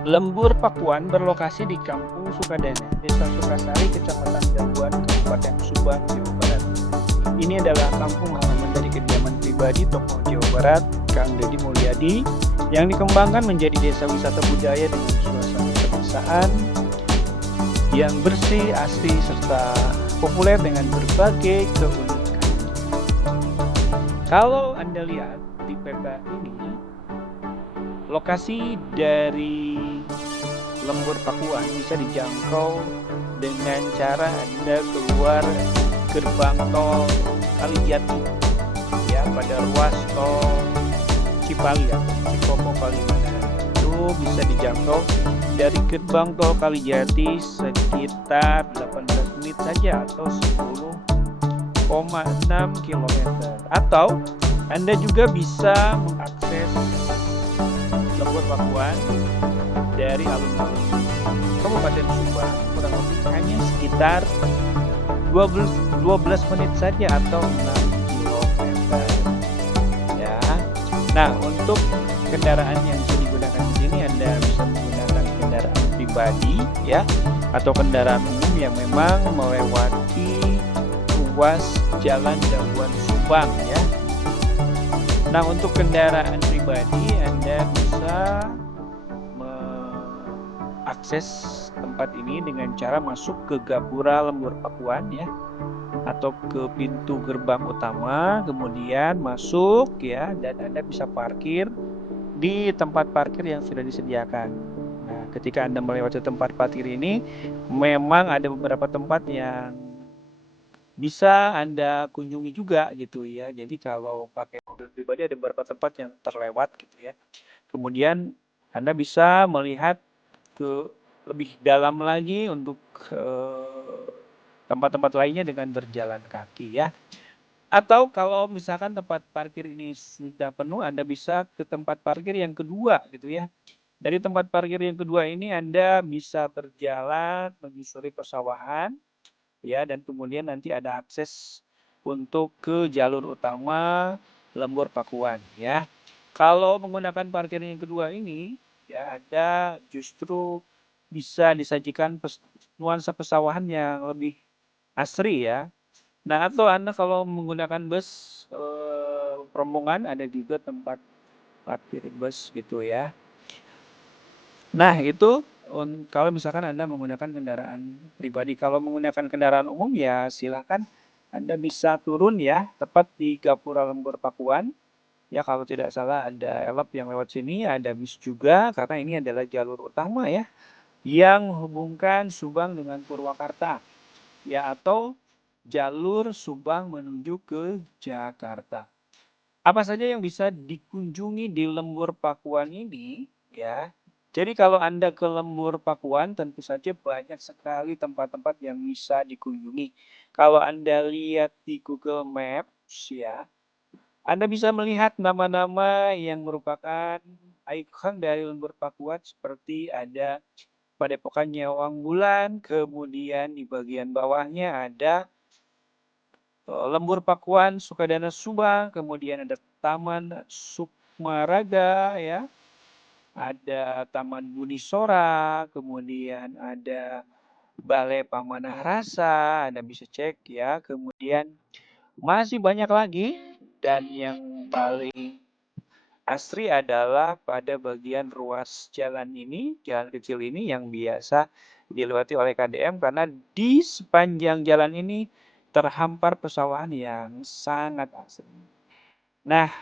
Lembur Pakuan berlokasi di Kampung Sukadana, Desa Sukasari, Kecamatan Dabuan, Kabupaten Subang, Jawa Barat. Ini adalah kampung halaman dari kediaman pribadi tokoh Jawa Barat, Kang Deddy Mulyadi, yang dikembangkan menjadi desa wisata budaya dengan suasana pedesaan yang bersih, asri, serta populer dengan berbagai keunikan. Kalau Anda lihat di peta ini, lokasi dari Lembur Pakuan bisa dijangkau dengan cara Anda keluar gerbang tol Kalijati ya, pada ruas tol Cipali atau Cikopo Palimanan. Itu bisa dijangkau dari gerbang tol Kalijati sekitar 18 menit saja atau 10,6 km. Atau Anda juga bisa mengakses Lembur Pakuan dari alun-alun Kabupaten Subang, kurang lebih hanya sekitar 12 menit saja atau 6 km ya. Nah, untuk kendaraan yang bisa digunakan di sini Anda bisa menggunakan kendaraan pribadi ya, atau kendaraan umum yang memang melewati ruas Jalan Dabuan Subang ya. Nah, untuk kendaraan pribadi Anda bisa mengakses tempat ini dengan cara masuk ke Gapura Lembur Pakuan ya, atau ke pintu gerbang utama, kemudian masuk ya, dan Anda bisa parkir di tempat parkir yang sudah disediakan. Nah, ketika Anda melewati tempat parkir ini, memang ada beberapa tempat yang bisa Anda kunjungi juga gitu ya. Jadi kalau pakai mobil pribadi ada beberapa tempat yang terlewat gitu ya. Kemudian Anda bisa melihat ke lebih dalam lagi untuk tempat-tempat lainnya dengan berjalan kaki ya. Atau kalau misalkan tempat parkir ini sudah penuh, Anda bisa ke tempat parkir yang kedua gitu ya. Dari tempat parkir yang kedua ini Anda bisa berjalan menyusuri persawahan ya, dan kemudian nanti ada akses untuk ke jalur utama Lembur Pakuan ya. Kalau menggunakan parkir yang kedua ini ya, Anda justru bisa disajikan nuansa pesawahan yang lebih asri ya. Nah, atau Anda kalau menggunakan bus rombongan, ada juga tempat parkir bus gitu ya. Nah, itu kalau misalkan Anda menggunakan kendaraan pribadi. Kalau menggunakan kendaraan umum ya silakan Anda bisa turun ya, tepat di Gapura Lembur Pakuan. Ya, kalau tidak salah ada elop yang lewat sini, ada bis juga karena ini adalah jalur utama ya yang menghubungkan Subang dengan Purwakarta. Ya, atau jalur Subang menuju ke Jakarta. Apa saja yang bisa dikunjungi di Lembur Pakuan ini ya. Jadi kalau Anda ke Lembur Pakuan tentu saja banyak sekali tempat-tempat yang bisa dikunjungi. Kalau Anda lihat di Google Maps ya, Anda bisa melihat nama-nama yang merupakan ikon dari Lembur Pakuan seperti ada Padepokan Nyawang Bulan, kemudian di bagian bawahnya ada Lembur Pakuan Sukadana Subang, kemudian ada Taman Sukmaraga ya, ada Taman Buni Sora, kemudian ada Balai Pamanah Rasa, Anda bisa cek ya, kemudian masih banyak lagi, dan yang paling asri adalah pada bagian ruas jalan ini, jalan kecil ini yang biasa dilewati oleh KDM karena di sepanjang jalan ini terhampar pesawahan yang sangat asri. Nah,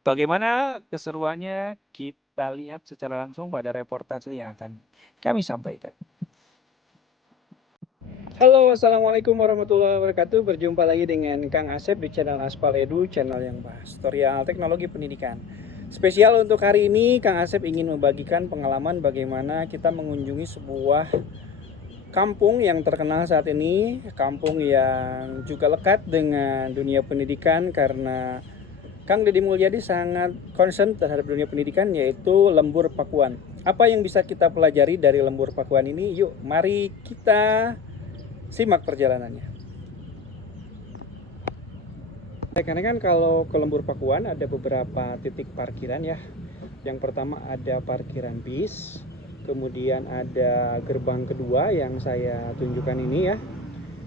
bagaimana keseruannya kita lihat secara langsung pada reportase yang akan kami sampaikan. Halo, assalamualaikum warahmatullahi wabarakatuh. Berjumpa lagi dengan Kang Asep di channel Aspal Edu, channel yang bahas tutorial teknologi pendidikan. Spesial untuk hari ini, Kang Asep ingin membagikan pengalaman bagaimana kita mengunjungi sebuah kampung yang terkenal saat ini, kampung yang juga lekat dengan dunia pendidikan karena Kang Deddy Mulyadi sangat concern terhadap dunia pendidikan, yaitu Lembur Pakuan. Apa yang bisa kita pelajari dari Lembur Pakuan ini? Yuk, mari kita simak perjalanannya. Karena kan kalau ke Lembur Pakuan ada beberapa titik parkiran ya. Yang pertama ada parkiran bis, kemudian ada gerbang kedua yang saya tunjukkan ini ya.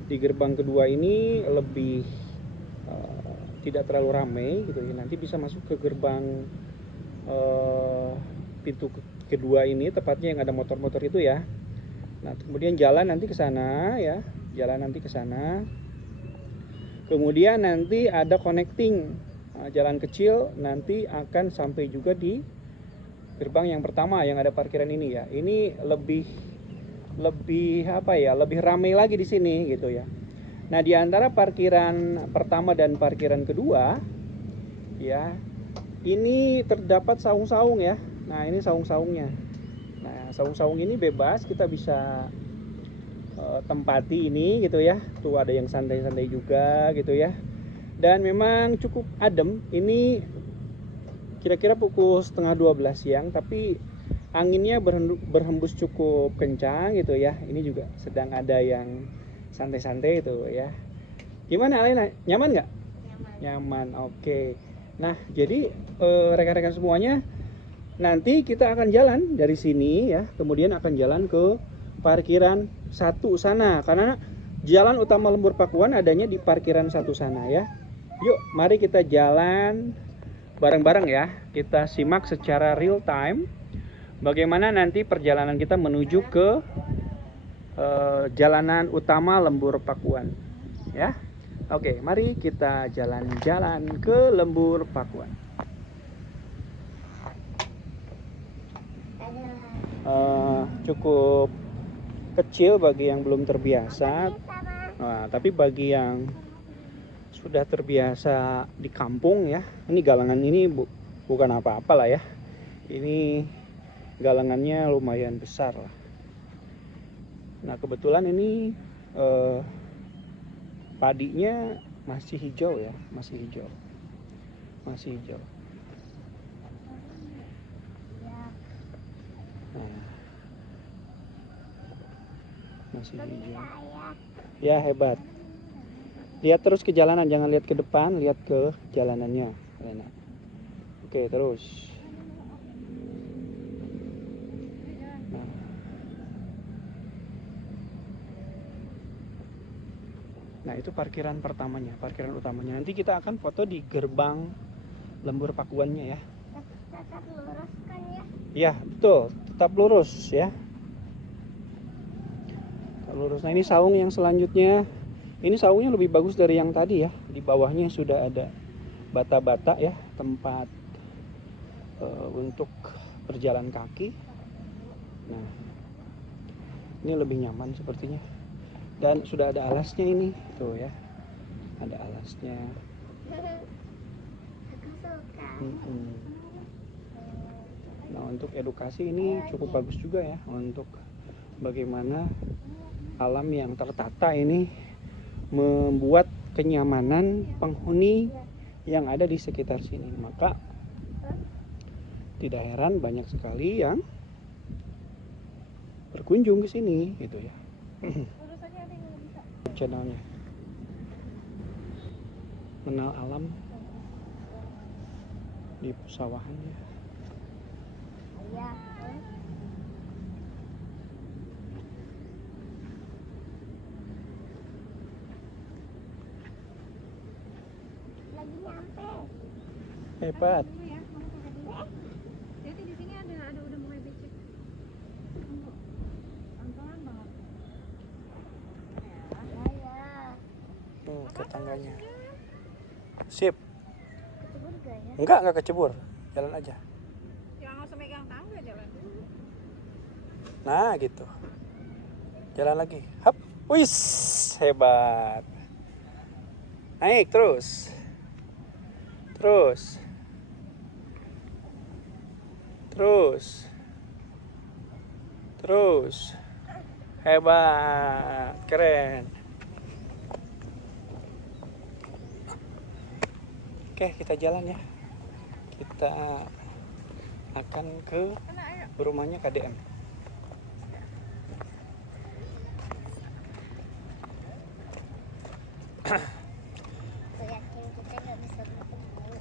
Di gerbang kedua ini lebih tidak terlalu ramai gitu ya. Nanti bisa masuk ke gerbang pintu kedua ini, tepatnya yang ada motor-motor itu ya. Nah, kemudian jalan nanti ke sana ya. Jalan nanti ke sana. Kemudian nanti ada connecting jalan kecil, nanti akan sampai juga di gerbang yang pertama yang ada parkiran ini ya. Ini lebih apa ya? Lebih ramai lagi di sini gitu ya. Nah, di antara parkiran pertama dan parkiran kedua ya, ini terdapat saung-saung ya. Nah, ini saung-saungnya. Nah, saung-saung ini bebas, kita bisa tempati ini gitu ya. Tuh ada yang santai-santai juga gitu ya. Dan memang cukup adem. Ini kira-kira pukul setengah 12 siang, tapi anginnya berhembus cukup kencang gitu ya. Ini juga sedang ada yang santai-santai gitu ya. Gimana Alena? Nyaman nggak? Nyaman. Oke. Nah, jadi rekan-rekan semuanya, nanti kita akan jalan dari sini ya, kemudian akan jalan ke parkiran satu sana, karena jalan utama Lembur Pakuan adanya di parkiran satu sana ya. Yuk, mari kita jalan bareng-bareng ya. Kita simak secara real time bagaimana nanti perjalanan kita menuju ke jalanan utama Lembur Pakuan ya. Oke, mari kita jalan-jalan ke Lembur Pakuan. Cukup kecil bagi yang belum terbiasa. Nah, tapi bagi yang sudah terbiasa di kampung ya, ini galangan ini bukan apa-apa lah ya. Ini galangannya lumayan besar lah. Nah, kebetulan ini padinya masih hijau ya, masih hijau. Nah, masih hijau. Ya, hebat. Lihat terus ke jalanan, jangan lihat ke depan, lihat ke jalanannya. Oke, terus. Nah, itu parkiran pertamanya, parkiran utamanya. Nanti kita akan foto di gerbang Lembur Pakuannya ya. Tetap lurus kan ya? Iya, betul. Tetap lurus ya. Tetap lurus. Nah, ini saung yang selanjutnya. Ini saungnya lebih bagus dari yang tadi ya. Di bawahnya sudah ada bata-bata ya, tempat untuk berjalan kaki. Nah, ini lebih nyaman sepertinya. Dan sudah ada alasnya ini, tuh ya. Ada alasnya. Aku suka. Nah, untuk edukasi ini cukup bagus juga ya, untuk bagaimana alam yang tertata ini membuat kenyamanan penghuni yang ada di sekitar sini. Maka tidak heran banyak sekali yang berkunjung ke sini gitu ya. Channelnya mengenal alam di pesawahannya. Iya. Lagi nyampe. Hebat. Jadi di sini ada udah mulai becek. Pelan-pelan banget. Ke tangganya. Sip. Kecebur gak ya? Enggak kecebur. Jalan aja. Jangan langsung megang tangga, jalan dulu. Nah, gitu. Jalan lagi. Hap. Wis, hebat. Naik terus. Terus. Hebat. Keren. Oke, kita jalan ya. Kita akan ke rumahnya KDM. Aku yakin kita gak bisa bertemu.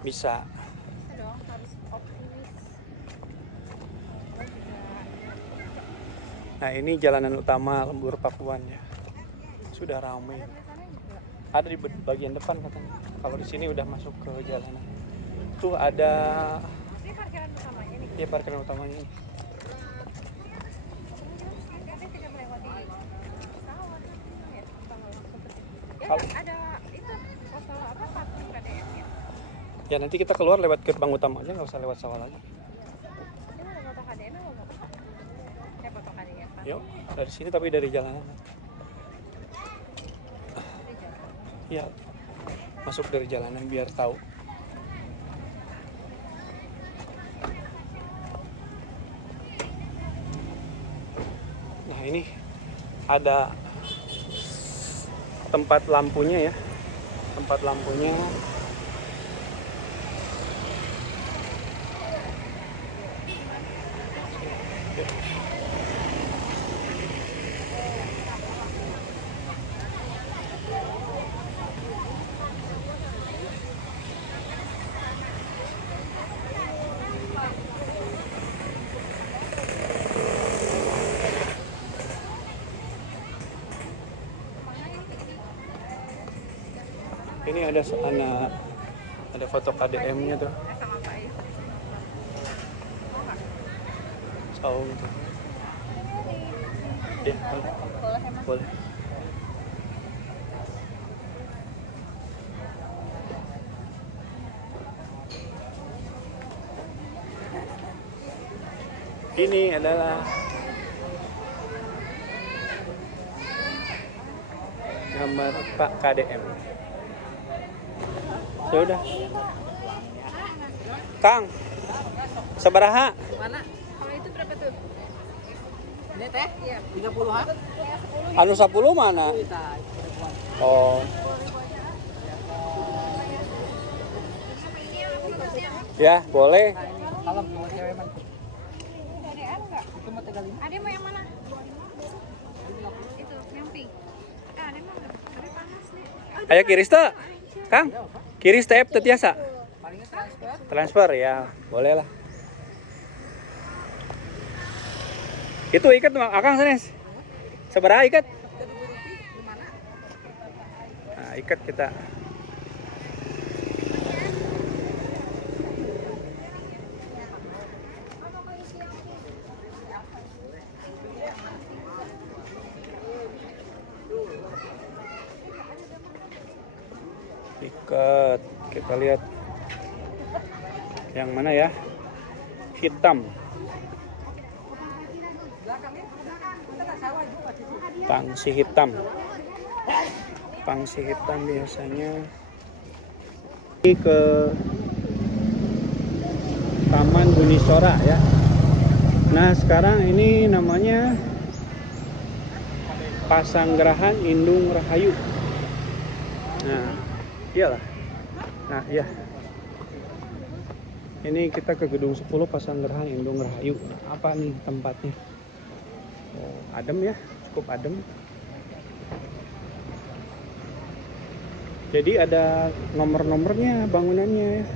Bisa. Bisa dong, harus optimis. Nah ini jalanan utama Lembur Pakuan ya, sudah ramai. Ada di bagian depan katanya. Kalau di sini udah masuk ke jalanan. Tuh ada. Ini parkiran utamanya nih. Iya parkiran utamanya ini. Tapi tidak melewati sawah. Ya, kalau langsung ke sini. Ya, Kalau- ada itu foto apa patung KDM ya. Ya nanti kita keluar lewat gerbang utama aja, nggak usah lewat sawah lagi. Ini ada foto KDM apa enggak? Foto KDM. Yuk dari sini tapi dari jalanan. Iya masuk dari jalanan biar tahu. Nah ini ada tempat lampunya ya, tempat lampunya. Ini ada foto KDM-nya tuh. Sama Pak ya. Saung tuh. Ya, boleh. Ini adalah gambar Pak KDM. Ya udah. Kang, sabaraha? Mana? Kalau itu berapa tuh? Ini teh? Iya. 30-an? Anu 10 mana? Oh. Ya, boleh. Salam buat cewek man. KDM enggak? Itu mah 35. Ada mau yang mana? Itu yang pink. Ada mau enggak? Tapi panas nih. Aya kiris teh? Kang, kiris teh teu tiasa. Palingnya transfer. Transfer ya, boleh lah. Itu ikat Bang Akang sanes. Sabaraha ikat? Nah, ikat kita. Ikat, kita lihat yang mana ya, hitam, pangsi hitam, pangsi hitam biasanya ini ke Taman Bunisora ya. Nah sekarang ini namanya Pasanggerahan Indung Rahayu. Nah iyalah. Nah iya. Ini kita ke gedung 10 Pasanggerahan Indung Rahayu. Nah, apa nih tempatnya? Oh, adem ya, cukup adem. Jadi ada nomor-nomornya bangunannya ya.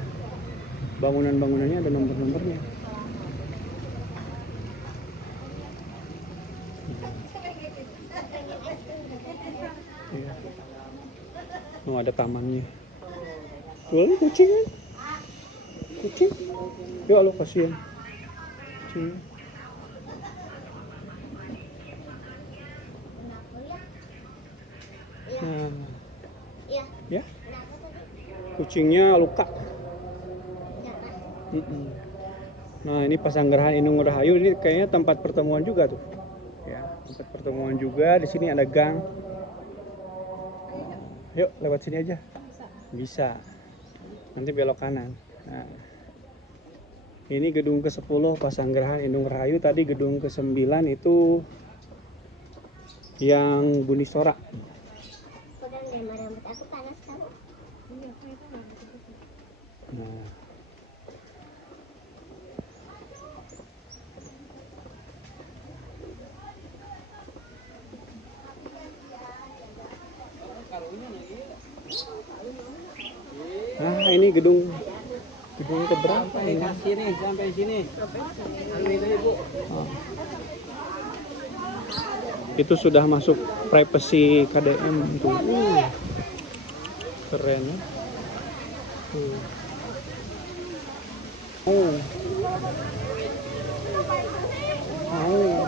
Bangunan-bangunannya ada nomor-nomornya. Iya. Oh, ada tamannya. Boleh kucing kan? Kucing? Ya Allah kasihan. Kucing. Nah, ya, kucingnya luka. Nah ini Pasanggerahan Indung Rahayu ini kayaknya tempat pertemuan juga tuh. Ya, tempat pertemuan juga. Di sini ada gang. Yuk lewat sini aja. Bisa. Nanti belok kanan. Nah, ini gedung ke-10 Pasanggerahan Indung Rahayu. Tadi gedung ke-9 itu yang Bunisora. Rambut aku panas tahu. Nah. Nah, ini gedung keberapa ini? Sampai sini, sampai sini. Ambil itu Ibu. Oh. Itu sudah masuk privacy KDM tuh. Keren ya. Tuh. Oh. Oh.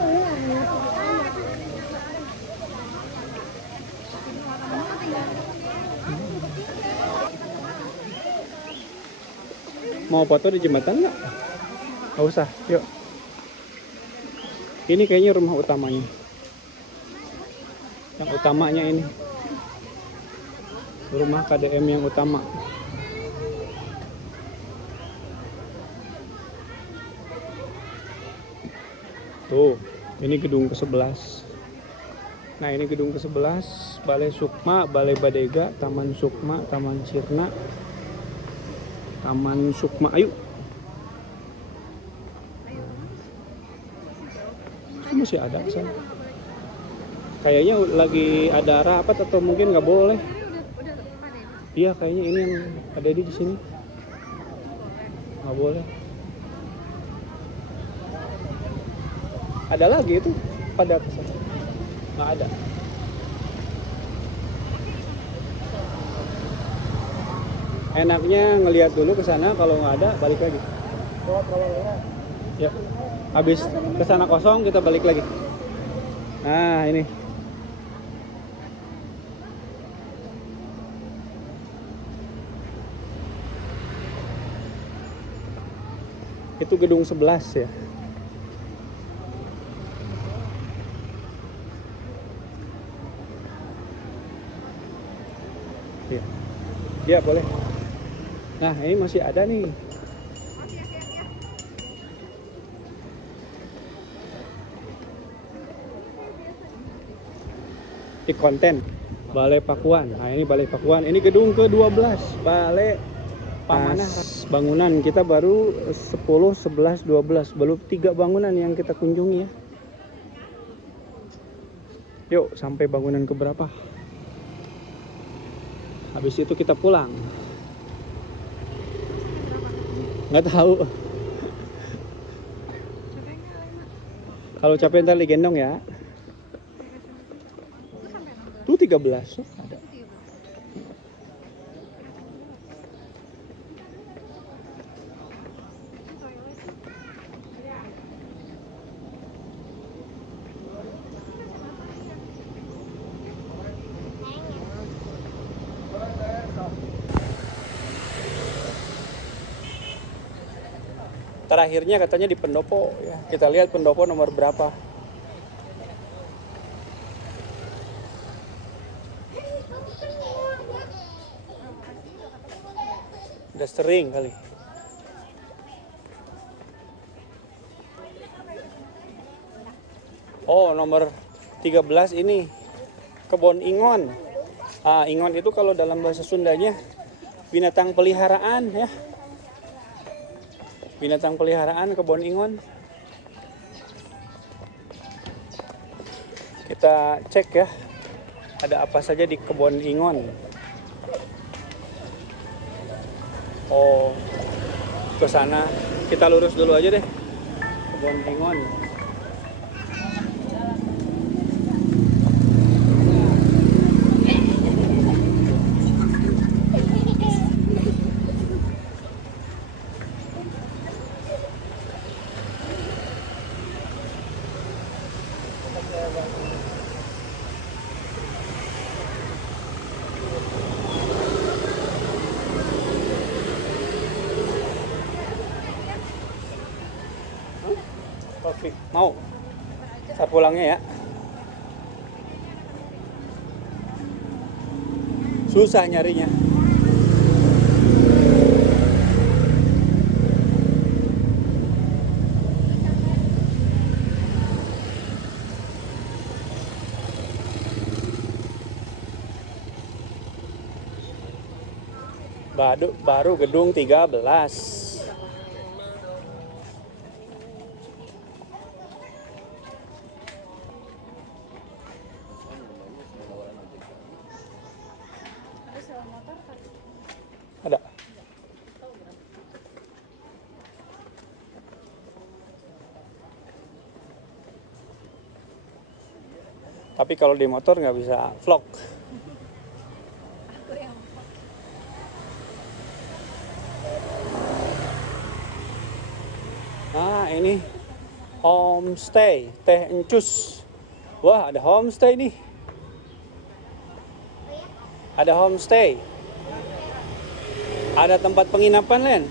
Mau foto di jembatan nggak? Nggak usah, yuk. Ini kayaknya rumah utamanya. Yang utamanya ini. Rumah KDM yang utama. Tuh, ini gedung ke-11. Nah, ini gedung ke-11, Balai Sukma, Balai Badega, Taman Sukma, Taman Sirna, Taman Sukma. Ayo. Masih ada sana. Kayaknya lagi ada rapat atau mungkin nggak boleh. Iya, kayaknya ini yang ada di sini. Nggak boleh. Ada lagi itu pada kesana. Nggak ada. Enaknya ngelihat dulu ke sana, kalau nggak ada balik lagi. Ya. Habis ke sana kosong kita balik lagi. Nah, ini. Itu gedung 11 ya. Iya. Iya, boleh. Nah, ini masih ada nih. Di konten Balai Pakuan. Nah, ini Balai Pakuan. Ini gedung ke-12, Balai Pamanah. Bangunan kita baru 10, 11, 12. Baru 3 bangunan yang kita kunjungi ya. Yuk, sampai bangunan keberapa? Habis itu kita pulang. Nggak tahu. Kalau capek ntar digendong ya. Tuh 13 ada. Terakhirnya katanya di pendopo ya. Kita lihat pendopo nomor berapa. Udah sering kali. Oh, nomor 13 ini Kebon Ingon. Ingon itu kalau dalam bahasa Sundanya binatang peliharaan ya. Binatang peliharaan Kebon Ingon. Kita cek ya, ada apa saja di Kebon Ingon. Oh, ke sana. Kita lurus dulu aja deh. Kebon Ingon. Oke, mau ntar pulangnya ya. Susah nyarinya. Baru gedung 13. Ada. Tapi kalau di motor nggak bisa vlog. Aku yang Nah ini homestay Teh Encus. Wah ada homestay nih. Ada homestay. Ada tempat penginapan, Len.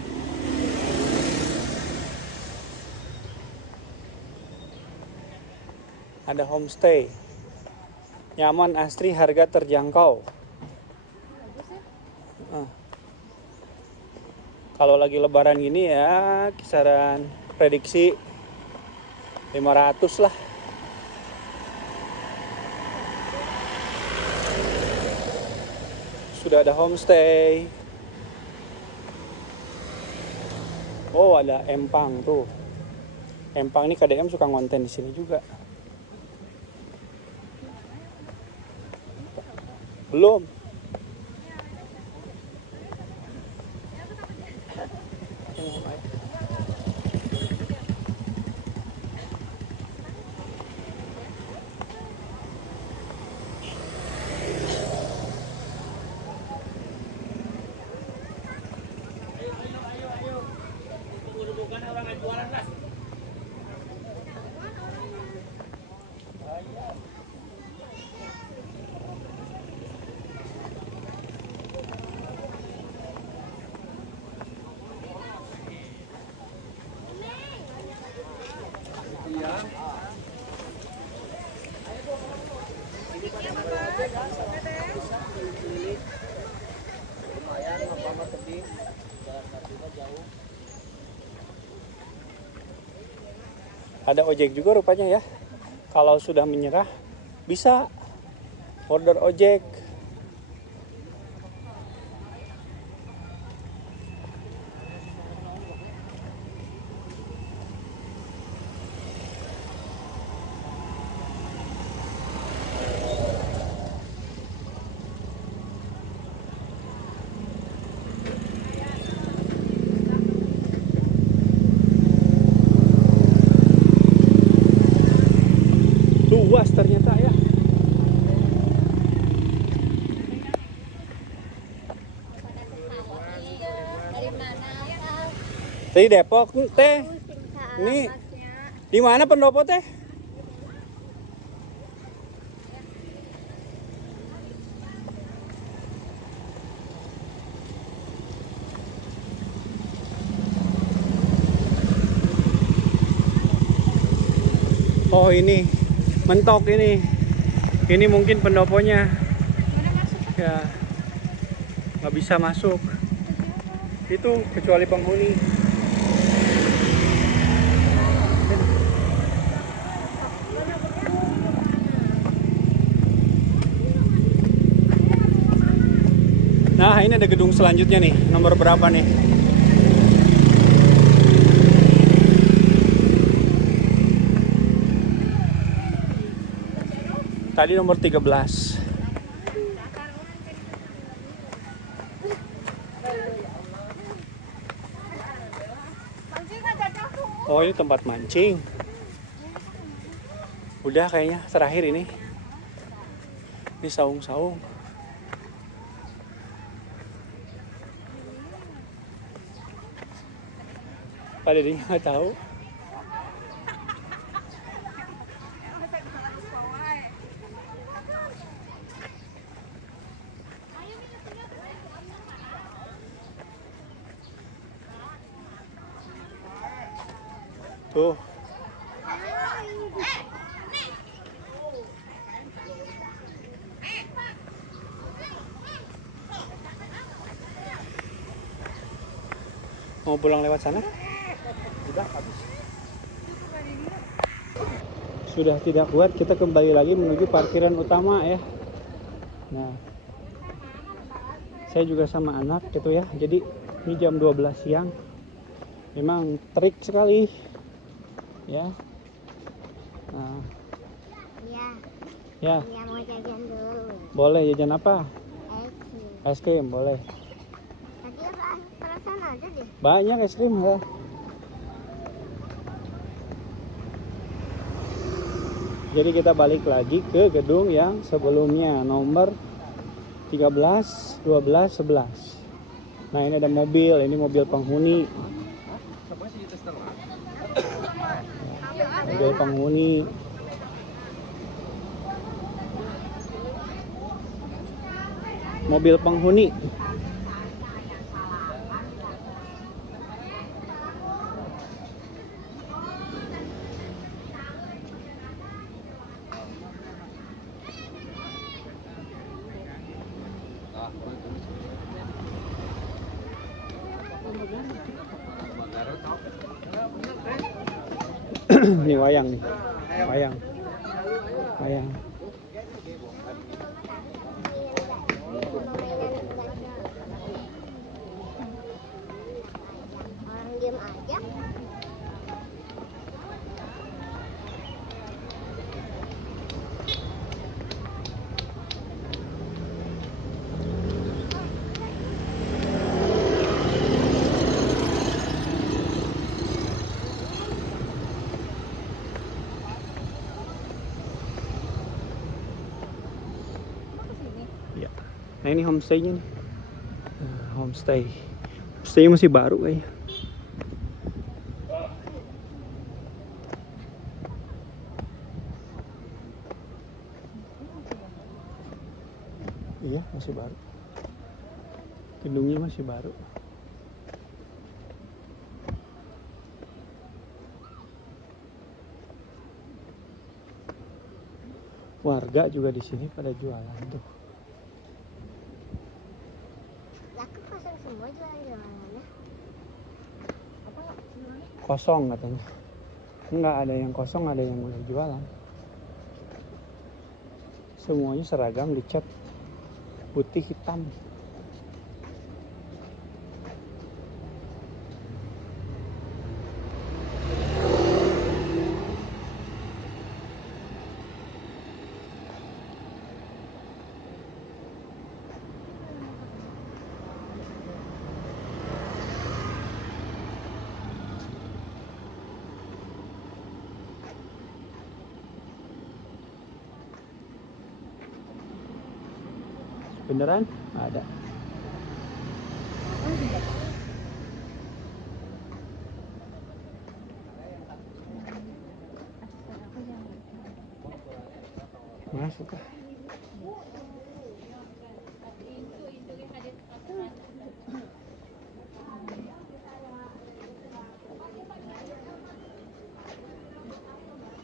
Ada homestay. Nyaman, asri, harga terjangkau. Kalau lagi lebaran gini ya kisaran prediksi 500 lah. Sudah ada homestay. Oh, ada empang tuh. Empang ini KDM suka ngonten di sini juga. Belum. Ada ojek juga rupanya ya. Kalau sudah menyerah bisa order ojek. Luas ternyata ya. Dari mana? Dari Depok teh. Ini di mana pendopo teh? Oh ini mentok ini. Ini mungkin pendoponya. Ya nggak bisa masuk. Itu kecuali penghuni. Nah ini ada gedung selanjutnya nih. Nomor berapa nih? Tadi nomor 13. Oh ini tempat mancing. Udah kayaknya terakhir ini. Ini saung-saung. Pada dia nggak tahu. Tuh. Mau pulang lewat sana? Udah habis. Sudah tidak kuat, kita kembali lagi menuju parkiran utama ya. Nah, saya juga sama anak gitu ya. Jadi ini jam 12 siang. Memang terik sekali. Ya. Nah, Iya. ya, Iya mau jajan dulu. boleh jajan apa? Es krim boleh. Tadi perasaan ada deh. Banyak es krim ya. Jadi kita balik lagi ke gedung yang sebelumnya, nomor 13, 12, 11. Nah, ini ada mobil, ini mobil penghuni. Mobil penghuni. Mobil penghuni. Ini wayang nih. Wayang. Wayang. Orang diem aja. Ya. Nah, ini homestay-nya nih. Nah, homestay. Homestay masih baru kayaknya. Iya, masih baru. Gedungnya masih baru. Warga juga di sini pada jualan tuh. Laku kosong semua jualan-jualannya. Kosong katanya. Enggak, ada yang kosong, ada yang udah jualan. Semuanya seragam dicat putih hitam. Beneran? Ada. Masuk lah.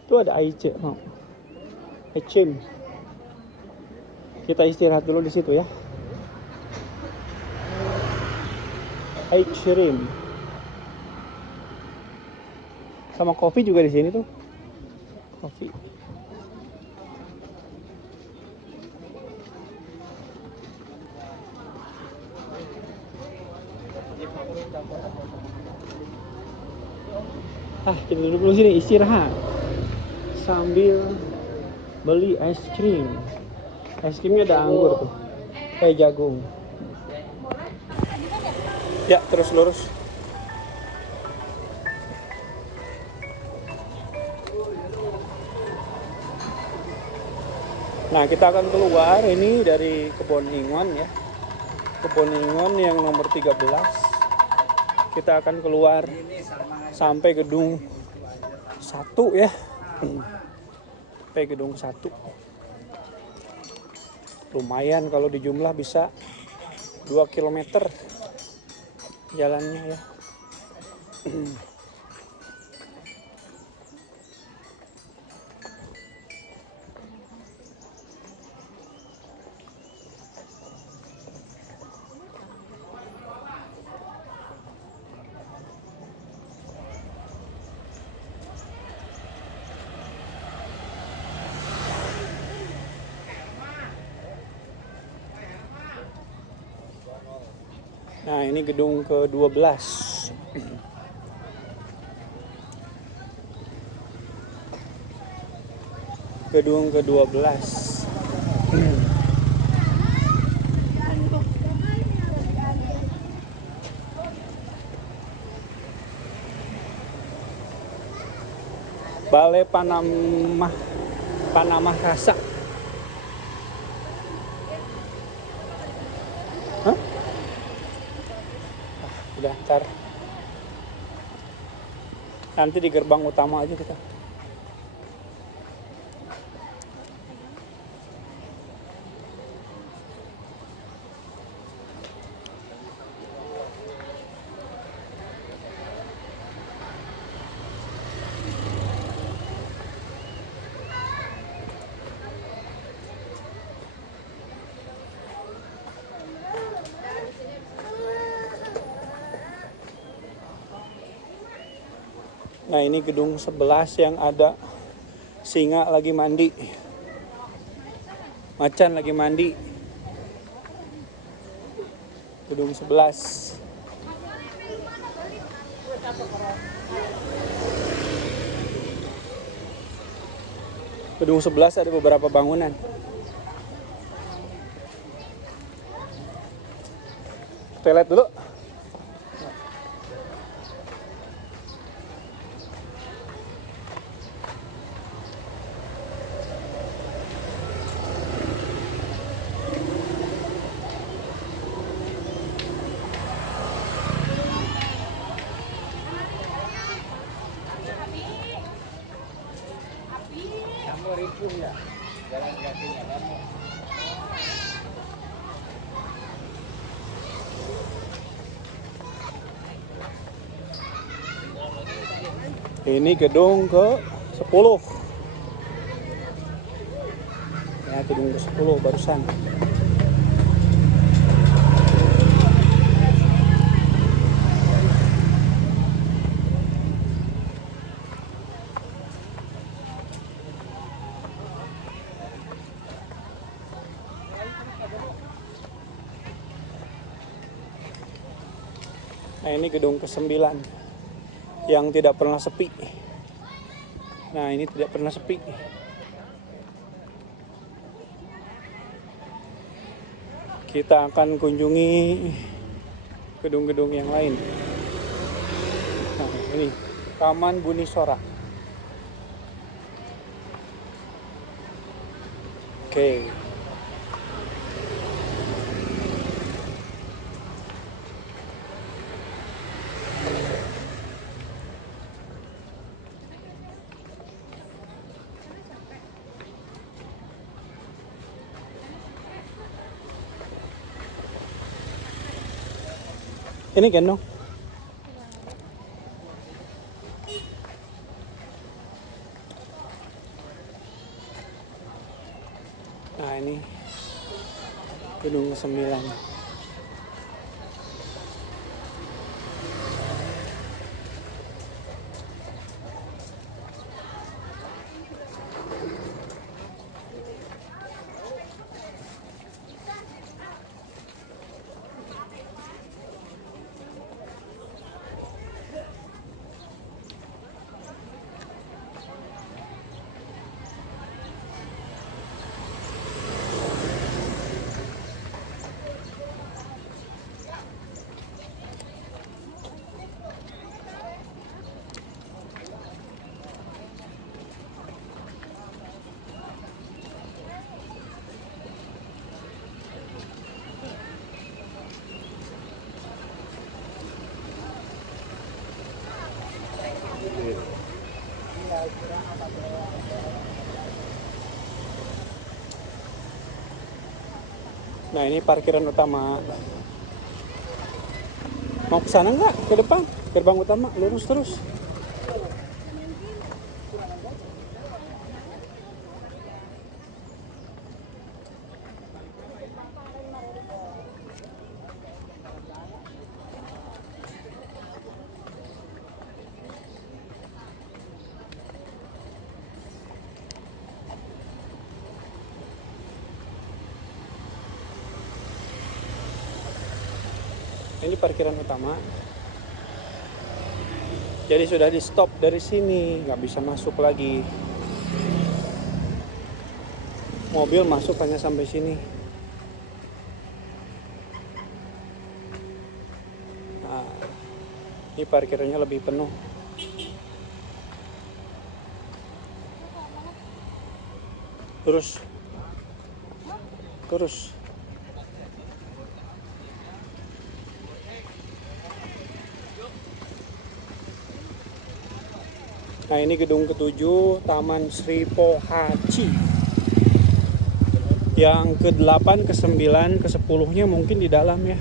Tuh ada Aice, mau. Ecim. Kita istirahat dulu di situ ya. Aicerim. Sama kopi juga di sini tuh. Kopi. Kita duduk dulu sini istirahat sambil beli es krim. Es krimnya ada anggur tuh, kayak jagung. Ya, terus lurus. Nah, kita akan keluar ini dari Kebon Ingon ya. Kebon Ingon yang nomor 13. Kita akan keluar sampai gedung 1 ya. Sampai gedung 1. Lumayan kalau dijumlah bisa 2 km jalannya ya. Nah, ini gedung ke-12. Gedung ke-12. Balai Panama Panama Rasa. Hah? Udah ntar. Nanti di gerbang utama aja kita. Nah ini gedung 11 yang ada singa lagi mandi, macan lagi mandi. Gedung 11. Gedung 11 ada beberapa bangunan. Toilet dulu. Ini gedung ke 10. Ya, gedung ke 10 barusan. Nah, ini gedung ke-9 yang tidak pernah sepi. Nah, ini tidak pernah sepi. Kita akan kunjungi gedung-gedung yang lain. Nah, ini Taman Buni Sora. Oke. Ini gendong. Nah ini gedung ke-9. Nah ini parkiran utama. Mau ke sana nggak? Ke depan, gerbang utama, lurus terus. Ini parkiran utama. Jadi sudah di stop dari sini, nggak bisa masuk lagi. Mobil masuk hanya sampai sini. Nah, ini parkirannya lebih penuh. Terus. Nah, ini gedung ke-7 Taman Sri Pohaci. Yang ke-8, ke-9, ke-10-nya mungkin di dalam ya.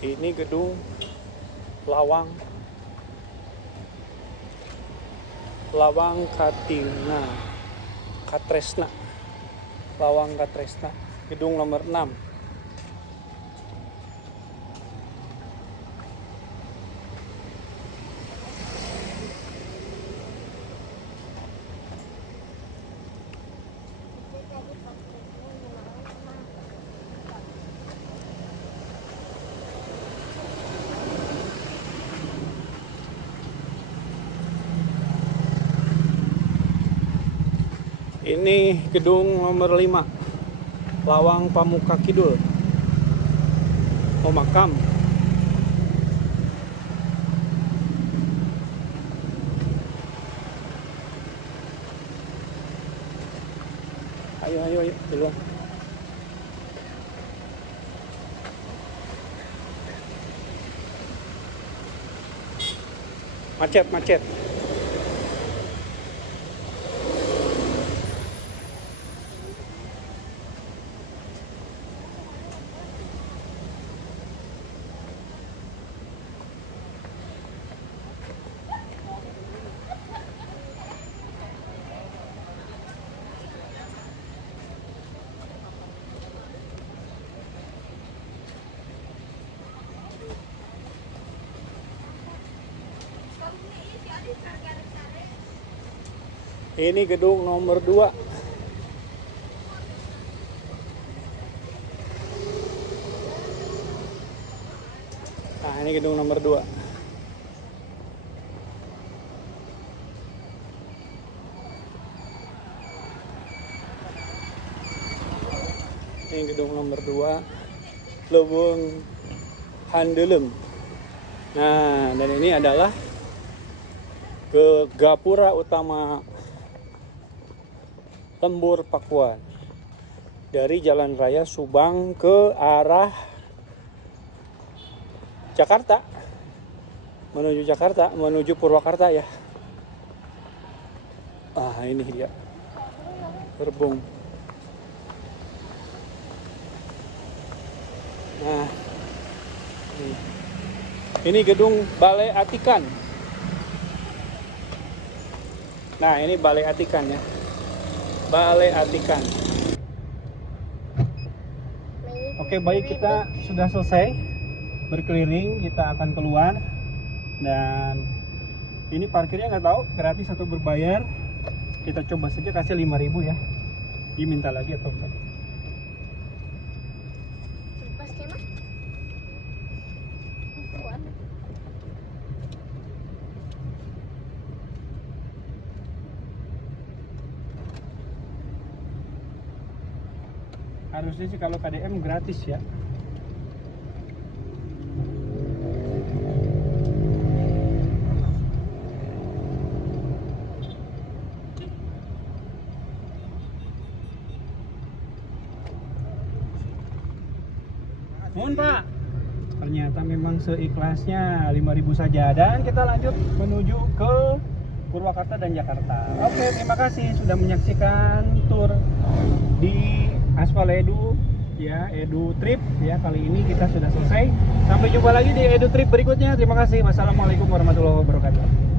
Ini gedung Lawang Katina Katresna. Lawang Katresna, gedung nomor 6. Ini gedung nomor 5 Lawang Pamuka Kidul. Oh, makam. Ayo duluan. Macet. Ini gedung nomor 2. Nah, ini gedung nomor 2. Ini gedung nomor 2 Leuweung Handelem. Nah, dan ini adalah ke Gapura Utama Lembur Pakuan. Dari Jalan Raya Subang ke arah Jakarta. Menuju Purwakarta ya. Ah, ini dia. Gerbong. Nah, ini gedung Balai Atikan. Nah, ini Balai Atikan ya. Balai Atikan. Oke, baik, kita sudah selesai berkeliling. Kita akan keluar. Dan ini parkirnya nggak tahu gratis atau berbayar. Kita coba saja kasih 5.000 ya. Diminta lagi atau enggak? Harusnya sih kalau KDM gratis ya. Mohon Pak. Ternyata memang seikhlasnya 5.000 saja. Dan kita lanjut menuju ke Purwakarta dan Jakarta. Oke, terima kasih sudah menyaksikan tour di Aspal Edu ya, Edu Trip ya. Kali ini kita sudah selesai. Sampai jumpa lagi di Edu Trip berikutnya. Terima kasih. Wassalamualaikum warahmatullahi wabarakatuh.